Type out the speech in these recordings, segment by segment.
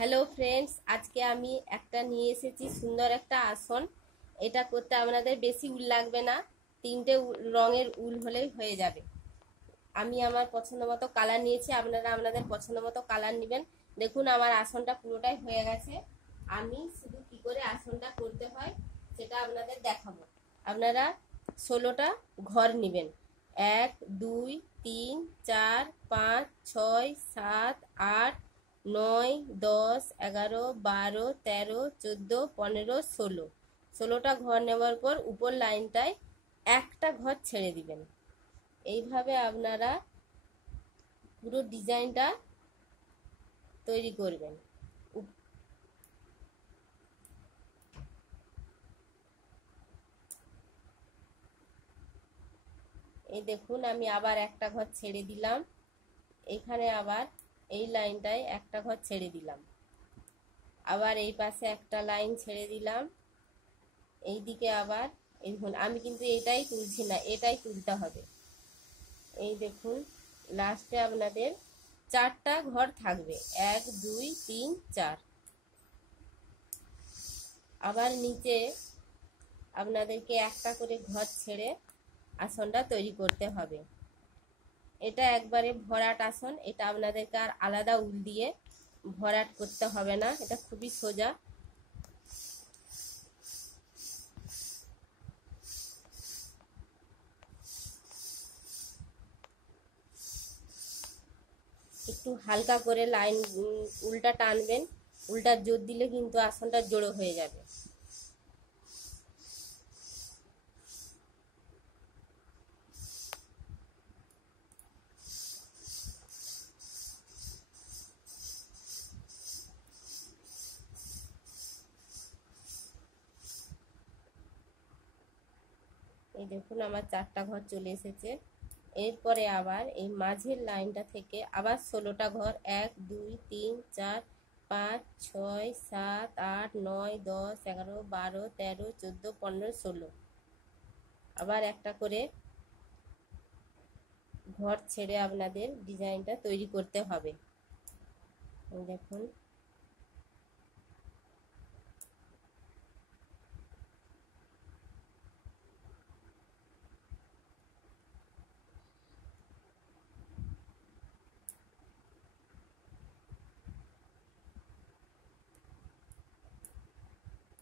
Hello friends, আজকে আমি একটা নিয়ে এসেছি সুন্দর একটা আসন। এটা করতে আপনাদের বেশি উল লাগবে না, তিনটে রঙের উল হলেই হয়ে যাবে। আমি আমার পছন্দ মতো কালার নিয়েছি, আপনারা আপনাদের পছন্দ মতো কালার নেবেন। দেখুন আমার আসনটা পুরোটাই হয়ে গেছে। আমি শুধু কি করে আসনটা করতে হয় সেটা আপনাদের দেখাবো। আপনারা 16টা ঘর নেবেন। 1 2 3 4 5 6 7 8 9 10 11 12 13 14 15 16। 16টা ঘর নেওয়ার পর উপর লাইনটায় একটা ঘর ছেড়ে দিবেন। এইভাবে আপনারা পুরো ডিজাইনটা তৈরি করবেন। এই দেখুন আমি আবার একটা ঘর ছেড়ে দিলাম, এখানে আবার এই লাইনটায় একটা ঘর ছেড়ে দিলাম, আবার এই পাশে একটা লাইন ছেড়ে দিলাম, এই দিকে আবার এই দেখুন আমি কিন্তু এটাই তুলছি না, এটাই তুলতে হবে। এই দেখুন লাস্টে আপনাদের 4টা ঘর থাকবে, 1 2 3 4। আবার নিচে আপনাদেরকে একটা করে ঘর ছেড়ে আসনটা তৈরি করতে হবে। এটা একবারে ভরাট আসন, এটা আপনাদেরকে আর আলাদা উল দিয়ে ভরাট করতে হবে না, এটা খুবই সোজা। একটু হালকা করে লাইন উল্টা টানবেন, উল্টা জোর দিলে কিন্তু আসনটা জোড়ো হয়ে যাবে। এই দেখুন আমার 4টা ঘর চলে এসেছে। এরপরে আবার এই মাঝের লাইনটা থেকে আবার 16টা ঘর, 1 2 3 4 5 6 7 8 9 10 11 12 13 14 15 16। আবার একটা করে ঘর ছেড়ে আপনাদের ডিজাইনটা তৈরি করতে হবে। দেখুন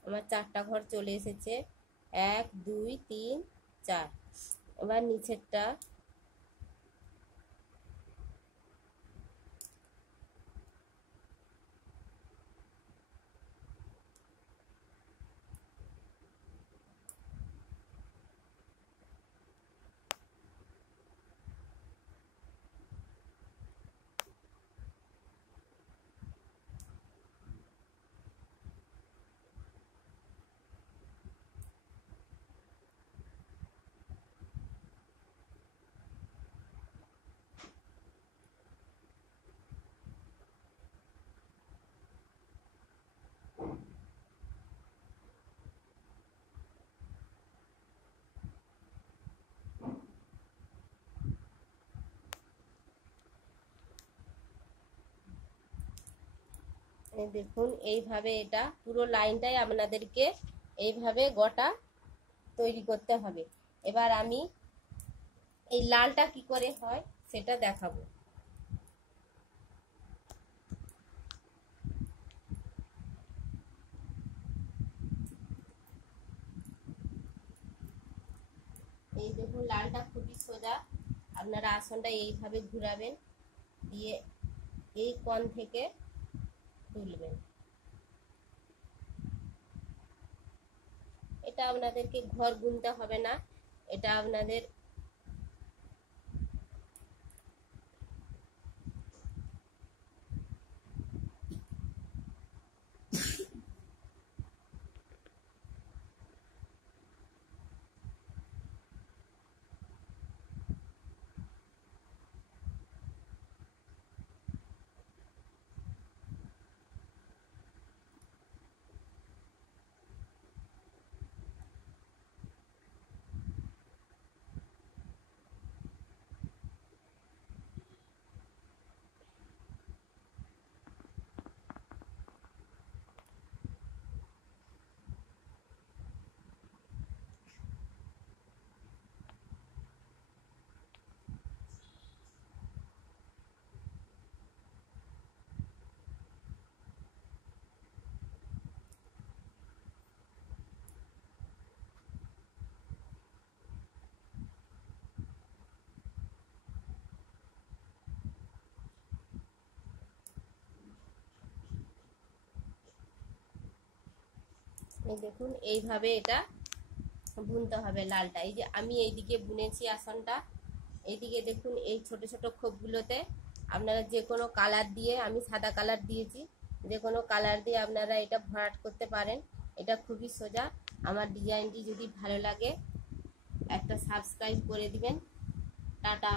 আমার 4টা ঘর চলে এসেছে, 1 2 3 4। এবার নিচেরটা দেখুন এইভাবে এটা পুরো লাইনটাই আপনাদেরকে এইভাবে গোটা তৈরি করতে হবে। এবার আমি এই লালটা কি করে হয় সেটা দেখাবো। এই দেখুন লালটা খুবই সোজা, আপনারা আসনটা এইভাবে ঘুরাবেন, দিয়ে এই কোণ থেকে তুলবেন। এটা আপনাদেরকে ঘর গুনতে হবে না, এটা আপনাদের এই দেখুন এইভাবে এটা বুনতে হবে লালটা। এই যে আমি এইদিকে বুনেছি আসনটা, এইদিকে দেখুন এই ছোট ছোট খোপগুলোতে আপনারা যে কোনো কালার দিয়ে, আমি সাদা কালার দিয়েছি, যে কোনো কালার দিয়ে আপনারা এটা ভরাট করতে পারেন। এটা খুবই সোজা। আমার ডিজাইনটি যদি ভালো লাগে একটা সাবস্ক্রাইব করে দিবেন। টাটা।